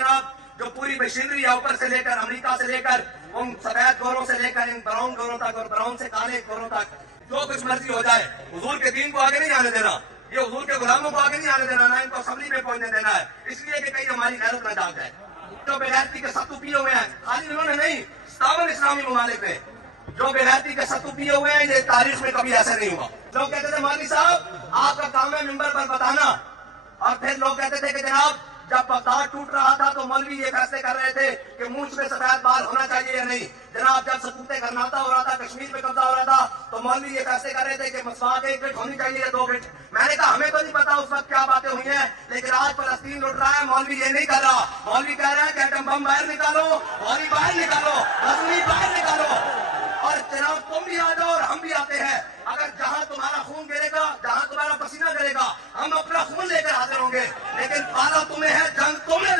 जनाब जो पूरी मशीनरी है ऊपर से लेकर अमेरिका से लेकर उन सफेद गोरों से लेकर इन ब्राउन गोरों तक और ब्राउन से काले गोरों तक जो कुछ मर्जी हो जाए, हुजूर के दीन को आगे नहीं आने देना, ये हुजूर के गुलामों को आगे नहीं आने देना, ना इनको असेंबली में पहुंचने देना है, इसलिए कि कहीं हमारी गैरत न जाग जाए। जो बेगैरती के सत्तू पिए हुए हैं, खाली उन्होंने नहीं, 57 इस्लामी ममालिक में जो बेगैरती के सत्तू पिए हुए हैं, ये तारीख में कभी ऐसा नहीं हुआ। लोग कहते थे मौलवी साहब आपका काम है मिंबर पर बताना, और फिर लोग कहते थे कि जनाब जब बगदाद टूट रहा था तो मौलवी ये फैसले कर रहे थे कि मूंछ में सफेद बाल होना चाहिए या नहीं। जनाब जब सकूते गरनाता हो रहा था, कश्मीर में कब्जा हो रहा था, तो मौलवी ये फैसले कर रहे थे कि मसवाक 1 गिट होनी चाहिए या 2 गिट। मैंने कहा हमें तो नहीं पता उस वक्त क्या बातें हुई हैं, लेकिन आज फलस्तीन लुट रहा है, मौलवी ये नहीं कर रहा। मौलवी कह रहा है कि एटम बम बाहर निकालो, मौलवी बाहर निकालो, गजनी बाहर निकालो, और जनाब तुम भी आ जाओ और हम भी आते हैं। अगर जहां तुम्हारा खून गिरेगा, जहां तुम्हारा पसीना गिरेगा, हम अपना खून लेकर हाजिर होंगे, लेकिन पाला तुम्हें है, जंग तुम्हें